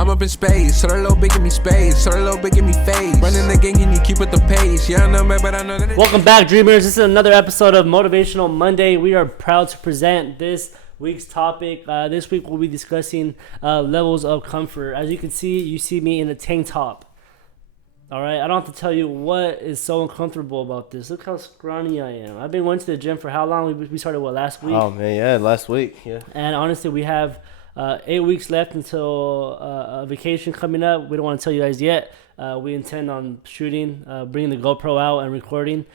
I'm up in space, so the little bit give me space, so the little bit give me face. Running the gang, can you keep with the pace? Yeah, I know, man, but I know that. Welcome back, Dreamers. This is another episode of Motivational Monday. We are proud to present this week's topic. This week we'll be discussing levels of comfort. As you can see, you see me in a tank top. All right, I don't have to tell you what is so uncomfortable about this. Look how scrawny I am. I've been going to the gym for how long? We started, last week? Oh, man, yeah, last week, yeah. And honestly, we have 8 weeks left until a vacation coming up. We don't want to tell you guys yet. We intend on shooting, bringing the GoPro out and recording.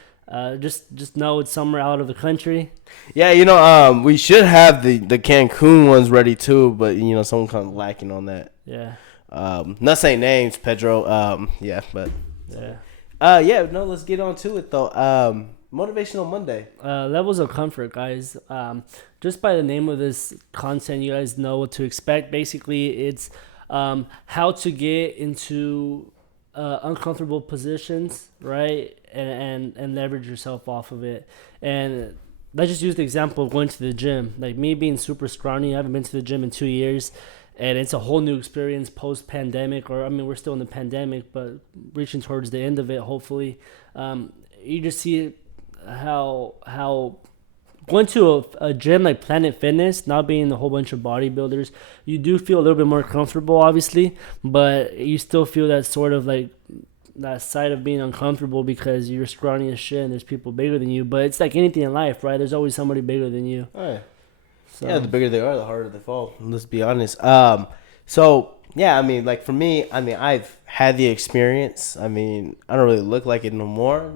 Just know it's somewhere out of the country. Yeah, we should have the Cancun ones ready too, but someone kind of lacking on that. Yeah. Not saying names, Pedro. Yeah, but let's get on to it though. Motivational Monday. Levels of comfort, guys. Just by the name of this content, you guys know what to expect. Basically, it's how to get into uncomfortable positions, right? And leverage yourself off of it. And let's just use the example of going to the gym. Like me being super scrawny, I haven't been to the gym in 2 years. And it's a whole new experience post-pandemic, we're still in the pandemic, but reaching towards the end of it, hopefully. You just see how going to a gym like Planet Fitness, not being a whole bunch of bodybuilders, you do feel a little bit more comfortable, obviously, but you still feel that sort of like that side of being uncomfortable because you're scrawny as shit and there's people bigger than you. But it's like anything in life, right? There's always somebody bigger than you. Oh, yeah. So. Yeah, the bigger they are, the harder they fall. Let's be honest. For me, I've had the experience. I don't really look like it no more.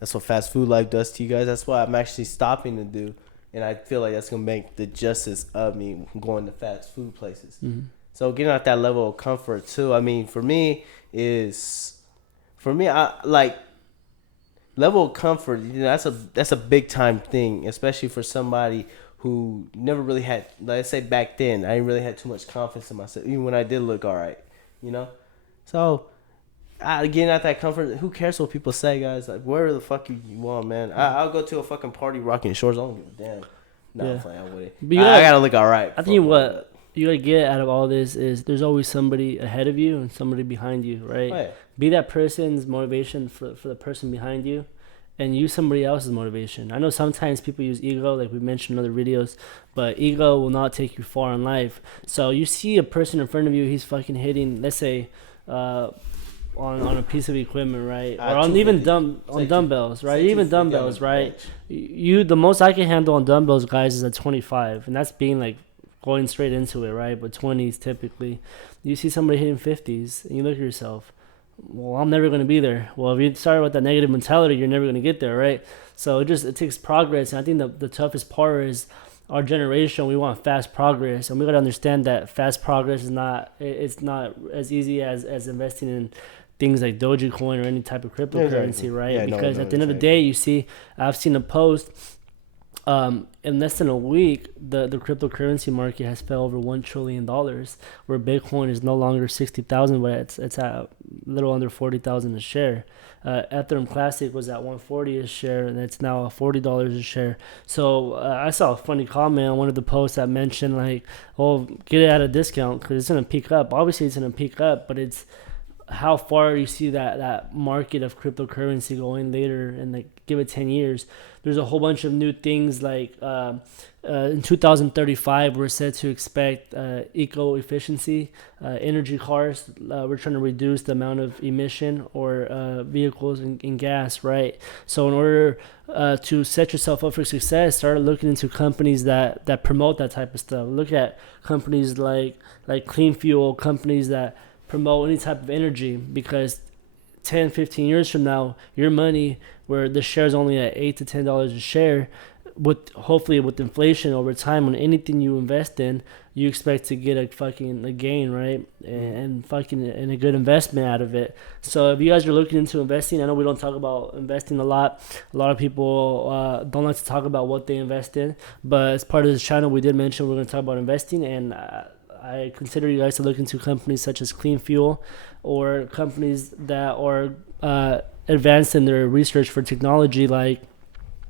That's what fast food life does to you guys. That's what I'm actually stopping to do. And I feel like that's going to make the justice of me going to fast food places. Mm-hmm. So getting at that level of comfort too. Level of comfort, that's a big time thing, especially for somebody who never really had, let's say back then, I didn't really have too much confidence in myself, even when I did look all right, So, getting at that comfort, who cares what people say, guys? Like, wherever the fuck you want, man. I'll go to a fucking party rocking shorts. I don't give a damn. No, I'm playing with it. But I gotta look all right. I think what you gotta get out of all this is there's always somebody ahead of you and somebody behind you, right? Oh, yeah. Be that person's motivation for the person behind you. And use somebody else's motivation. I know sometimes people use ego, like we mentioned in other videos, but ego will not take you far in life. So you see a person in front of you, he's fucking hitting, let's say, on a piece of equipment, right? Or on even dumbbells, right? Even dumbbells, right? The most I can handle on dumbbells, guys, is a 25, and that's being like going straight into it, right? But 20s typically. You see somebody hitting 50s, and you look at yourself. Well, I'm never going to be there. Well, if you start with that negative mentality, you're never going to get there, right? So it takes progress. And I think the toughest part is our generation, we want fast progress. And we got to understand that fast progress is not as easy as investing in things like Dogecoin or any type of cryptocurrency, right? Yeah, because at the end of the day, you see, I've seen a post, in less than a week, the cryptocurrency market has fell over $1 trillion, where Bitcoin is no longer 60,000, but it's at a little under 40,000 a share. Ethereum Classic was at 140 a share, and it's now $40 a share. So I saw a funny comment on one of the posts that mentioned like, "Oh, get it at a discount because it's gonna peak up." Obviously, it's gonna peak up, but it's how far you see that market of cryptocurrency going later, and like give it 10 years. There's a whole bunch of new things like in 2035 we're set to expect eco-efficiency, energy cars. We're trying to reduce the amount of emission or vehicles in gas, right? So in order to set yourself up for success, start looking into companies that promote that type of stuff. Look at companies like Clean Fuel, companies that promote any type of energy, because 10, 15 years from now, your money, where the share is only at $8 to $10 a share, hopefully with inflation over time, on anything you invest in, you expect to get a gain, right? And a good investment out of it. So if you guys are looking into investing, I know we don't talk about investing a lot. A lot of people don't like to talk about what they invest in, but as part of this channel, we did mention we're going to talk about investing, and I consider you guys to look into companies such as Clean Fuel, or companies that are advanced in their research for technology, like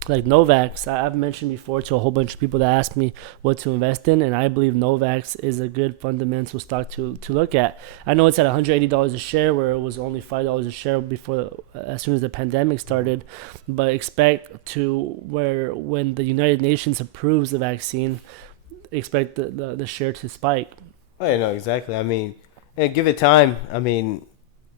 like Novavax, I've mentioned before to a whole bunch of people that ask me what to invest in, and I believe Novavax is a good fundamental stock to look at. I know it's at $180 a share, where it was only $5 a share before, as soon as the pandemic started, but expect to where when the United Nations approves the vaccine, expect the share to spike. Oh, yeah, no, exactly. I mean, and give it time. I mean,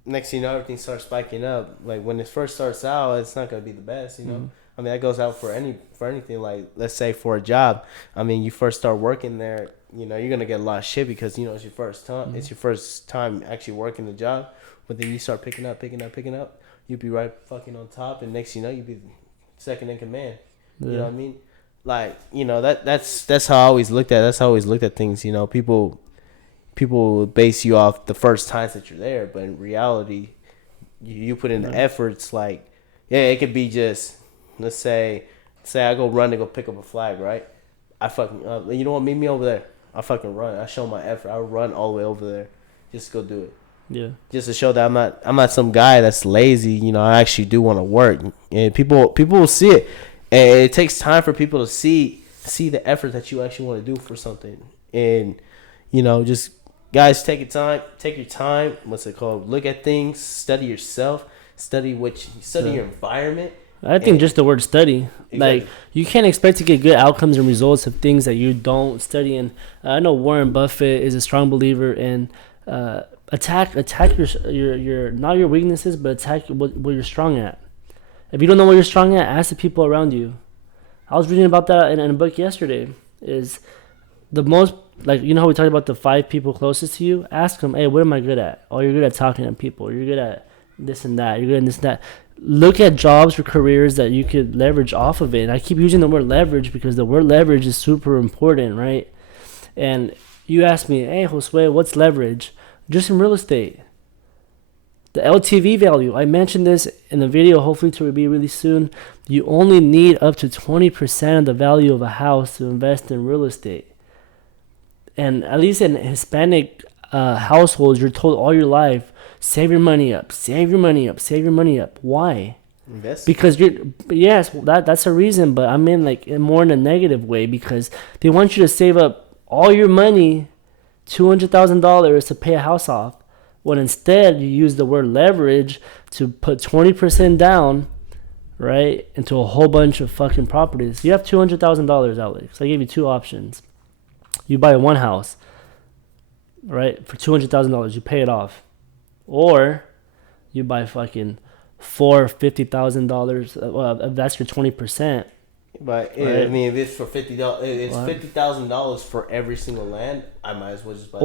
next thing you know, everything starts spiking up. Like when it first starts out, it's not gonna be the best, you know. Mm-hmm. I mean, that goes out for anything. Like let's say for a job. I mean, you first start working there, you know, you're gonna get a lot of shit because you know it's your first time. Mm-hmm. It's your first time actually working the job. But then you start picking up. You'll be right fucking on top, and next thing you know, you'll be second in command. Yeah. You know what I mean? Like, you know, that's how I always looked at. That's how I always looked at things. You know, people base you off the first times that you're there, but in reality, you put in the efforts. Like, yeah, it could be just, let's say I go run to go pick up a flag, right? I fucking you know what, meet me over there. I fucking run. I show my effort. I run all the way over there just to go do it. Yeah. Just to show that I'm not some guy that's lazy. You know, I actually do want to work, and people will see it. And it takes time for people to see the effort that you actually want to do for something. And you know, just guys, take your time. What's it called? Look at things. Study yourself. Study your environment. I think just the word study, Exactly. like you can't expect to get good outcomes and results of things that you don't study. And I know Warren Buffett is a strong believer in attack your not your weaknesses, but attack what you're strong at. If you don't know what you're strong at, ask the people around you. I was reading about that in a book yesterday. Is the most, like, you know how we talked about the 5 people closest to you? Ask them, hey, what am I good at? Oh, you're good at talking to people. You're good at this and that. You're good at this and that. Look at jobs or careers that you could leverage off of it. And I keep using the word leverage because the word leverage is super important, right? And you ask me, hey, Josue, what's leverage? Just in real estate. The LTV value, I mentioned this in the video, hopefully to be really soon. You only need up to 20% of the value of a house to invest in real estate. And at least in Hispanic households, you're told all your life, save your money up, save your money up, save your money up. Why? Invest. Because yes, that's a reason, but I mean like more in a negative way, because they want you to save up all your money, $200,000 to pay a house off. When instead you use the word leverage to put 20% down, right, into a whole bunch of fucking properties. You have $200,000, Alex. I gave you 2 options. You buy one house, right, for $200,000. You pay it off. Or you buy fucking $50,000. That's your 20%. But right? I mean, if it's for $50, it's $50,000 for every single land. I might as well just buy.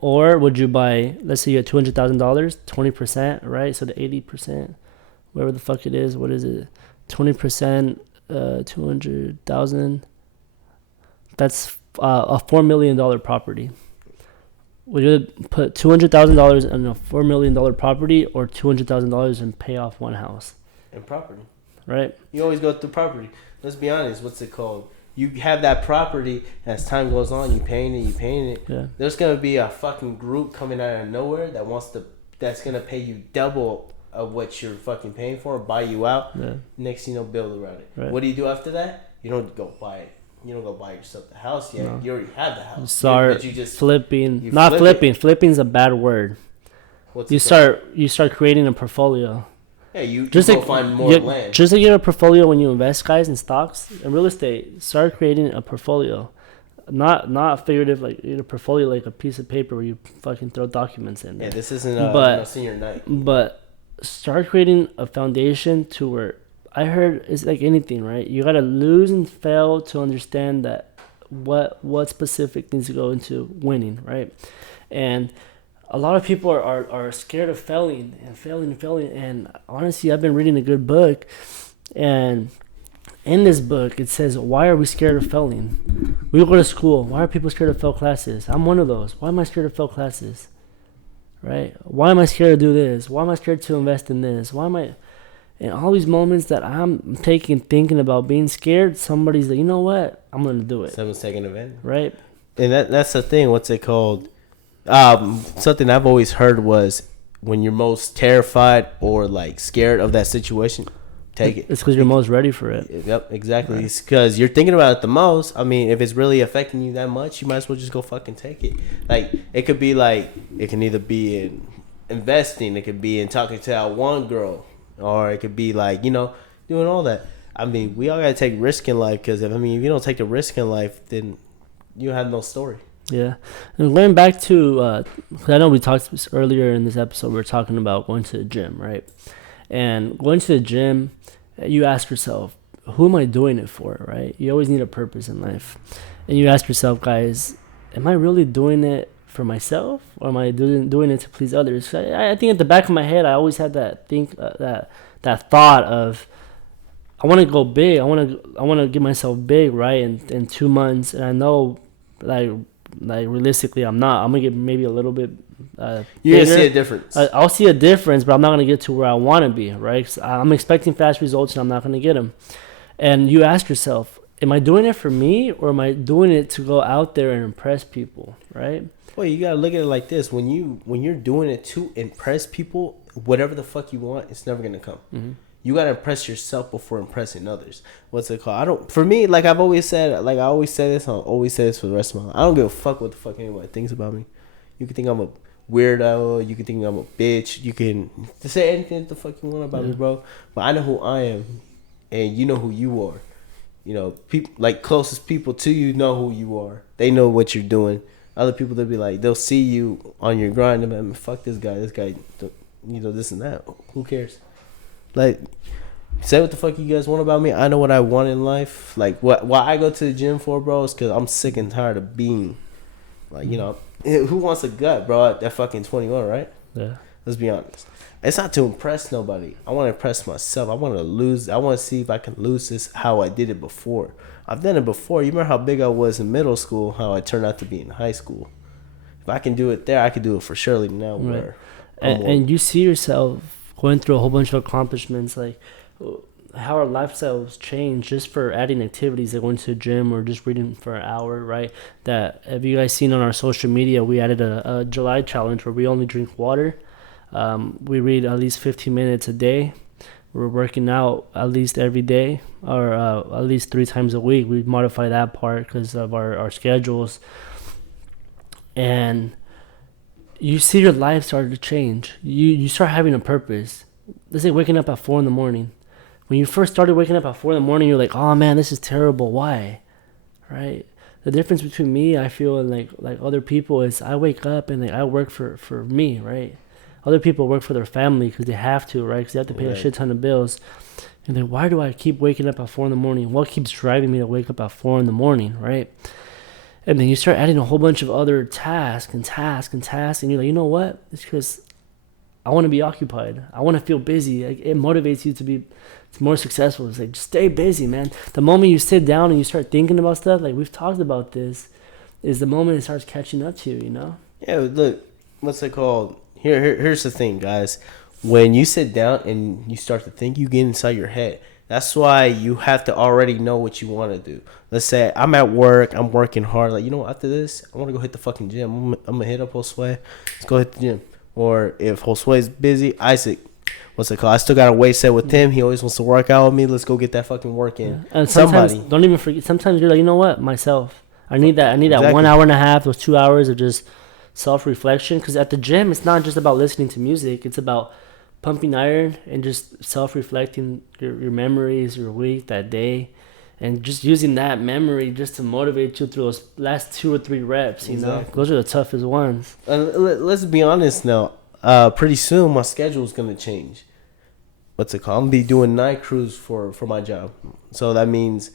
Or would you buy? Let's say you had $200,000, 20%, right? So the 80%, whatever the fuck it is. What is it? 20%, 200,000. That's a $4 million property. Would you put $200,000 in a $4 million property, or $200,000 and pay off one house? And property. Right. You always go through property. Let's be honest. What's it called? You have that property. As time goes on, you paint it. Yeah. There's gonna be a fucking group coming out of nowhere that's gonna pay you double of what you're fucking paying for, buy you out. Yeah. Next thing you know, build around it. Right. What do you do after that? You don't go buy it. You don't go buy yourself the house yet. No. You already have the house. Start you just flipping. you Not flip flipping. it. Flipping's a bad word. You start creating a portfolio. Yeah, you Just go like find more land. Just like you have a portfolio when you invest, guys, in stocks and real estate. Start creating a portfolio, not figurative, like a portfolio like a piece of paper where you fucking throw documents in there. Yeah, this isn't a senior night. But start creating a foundation to where, I heard it's like anything, right? You gotta lose and fail to understand that what specific needs to go into winning, right? And a lot of people are scared of failing. And honestly, I've been reading a good book, and in this book it says, why are we scared of failing? We go to school. Why are people scared to fail classes? I'm one of those. Why am I scared to fail classes? Right? Why am I scared to do this? Why am I scared to invest in this? Why am I... And all these moments that I'm thinking about being scared, somebody's like, you know what? I'm going to do it. Someone's taking advantage. Right? And that's the thing. What's it called? Something I've always heard was when you're most terrified or like scared of that situation, take it. It's because you're most ready for it. Yep, exactly. Right. It's because you're thinking about it the most. I mean, if it's really affecting you that much, you might as well just go fucking take it. Like, it could be like, it can either be in investing, it could be in talking to that one girl, or it could be like, you know, doing all that. I mean, we all gotta take risk in life, because if you don't take the risk in life, then you have no story. Yeah. And going back to, 'cause I know we talked earlier in this episode, we were talking about going to the gym, right? And going to the gym, you ask yourself, who am I doing it for, right? You always need a purpose in life. And you ask yourself, guys, am I really doing it for myself, or am I doing it to please others? I think at the back of my head, I always had that that thought of, I want to go big. I want to get myself big, right? In 2 months, and I know, like realistically, I'm not. I'm gonna get maybe a little bit. You're gonna see a difference. I'll see a difference, but I'm not gonna get to where I want to be, right? 'Cause I'm expecting fast results, and I'm not gonna get them. And you ask yourself, am I doing it for me, or am I doing it to go out there and impress people, right? Well, you gotta look at it like this: when you're doing it to impress people, whatever the fuck you want, it's never gonna come. Mm-hmm. You gotta impress yourself before impressing others. What's it called? I don't. For me, like I've always said, like I always say this. I'll always say this for the rest of my life. I don't give a fuck what the fuck anybody thinks about me. You can think I'm a weirdo. You can think I'm a bitch. You can say anything the fuck you want about me, bro. But I know who I am, and you know who you are. You know, people like closest people to you know who you are. They know what you're doing. Other people, they'll be like, they'll see you on your grind. They'll be like, fuck this guy. This guy, you know, this and that. Who cares? Like, say what the fuck you guys want about me. I know what I want in life. Like, why I go to the gym for, bro, is because I'm sick and tired of being. Like, you know, who wants a gut, bro, at fucking 21, right? Yeah. Let's be honest. It's not to impress nobody. I want to impress myself. I want to lose. I want to see if I can lose this how I did it before. I've done it before. You remember how big I was in middle school, how I turned out to be in high school. If I can do it there, I can do it for surely now. Right. Where And you see yourself going through a whole bunch of accomplishments, like how our lifestyles change just for adding activities like going to the gym or just reading for an hour, right? That, have you guys seen on our social media, we added a July challenge where we only drink water. We read at least 15 minutes a day. We're working out at least every day, or at least 3 times a week. We modify that part because of our schedules. And you see your life start to change. You start having a purpose. Let's say waking up at 4 in the morning. When you first started waking up at 4 in the morning, you're like, oh man, this is terrible. Why? Right? The difference between me, I feel, and like other people is I wake up and like I work for me, right? Other people work for their family because they have to, right? Because they have to pay a shit ton of bills. And then why do I keep waking up at 4 in the morning? What keeps driving me to wake up at 4 in the morning, right? And then you start adding a whole bunch of other tasks, and you're like, you know what? It's because I want to be occupied. I want to feel busy. Like, it motivates you to be more successful. It's like, just stay busy, man. The moment you sit down and you start thinking about stuff, like we've talked about this, is the moment it starts catching up to you, you know? Yeah, look, what's it called? Here's the thing, guys. When you sit down and you start to think, you get inside your head. That's why you have to already know what you want to do. Let's say I'm at work, I'm working hard. Like, you know what, after this, I want to go hit the fucking gym. I'm going to hit up Josue. Let's go hit the gym. Or if Josue's busy, Isaac, what's it called? I still got a weight set with him. He always wants to work out with me. Let's go get that fucking work in. Yeah. And sometimes, don't even forget, sometimes you're like, you know what, myself. I need that exactly. 1 hour and a half, those 2 hours of just self-reflection. Because at the gym, it's not just about listening to music. It's about pumping iron and just self-reflecting your memories, your week, that day, and just using that memory just to motivate you through those last 2 or 3 reps. You know, those are the toughest ones. Let's be honest now. Pretty soon my schedule is gonna change. What's it called? I'm gonna be doing night crews for my job. So that means,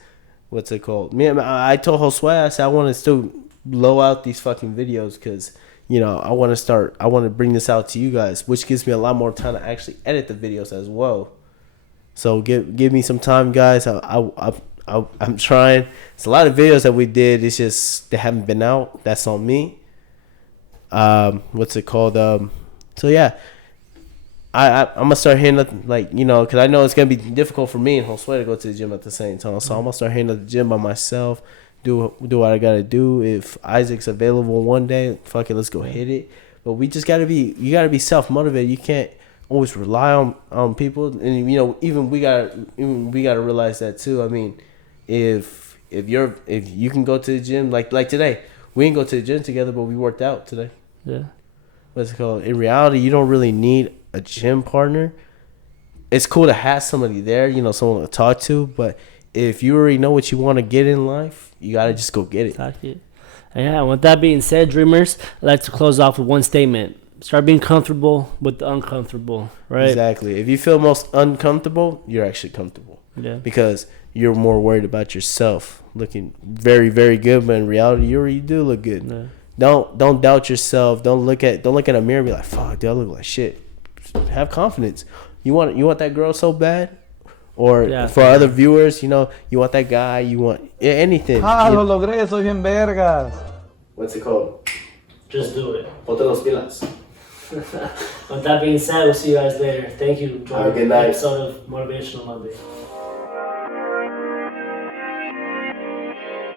what's it called? I told Josue, I said I want to still blow out these fucking videos because, you know, I want to bring this out to you guys, which gives me a lot more time to actually edit the videos as well. So give me some time, guys. I'm trying. It's a lot of videos that we did. It's just they haven't been out. That's on me. What's it called? So yeah, I'm gonna start hitting like, you know, because I know it's gonna be difficult for me and Josue to go to the gym at the same time. So I'm gonna start hitting the gym by myself. Do what I gotta do. If Isaac's available one day, fuck it, let's go hit it. But we just you gotta be self motivated. You can't always rely on people, and even we gotta realize that too. I mean, if you can go to the gym like today, we didn't go to the gym together, but we worked out today. Yeah. What's it called? In reality, you don't really need a gym partner. It's cool to have somebody there, someone to talk to, but if you already know what you want to get in life, you gotta just go get it. Exactly. And yeah, with that being said, dreamers, I'd like to close off with one statement. Start being comfortable with the uncomfortable, right? Exactly. If you feel most uncomfortable, you're actually comfortable. Yeah. Because you're more worried about yourself looking very, very good, but in reality, you already do look good. Yeah. Don't doubt yourself. Don't look at a mirror and be like, "Fuck, dude, I look like shit." Have confidence. You want that girl so bad, or for other viewers, you want that guy. You want anything. Lo logré, soy bien vergas. What's it called? Just do it. Ponte los pilas. With that being said, we'll see you guys later. Thank you. Have a good night. Episode of Motivational Monday.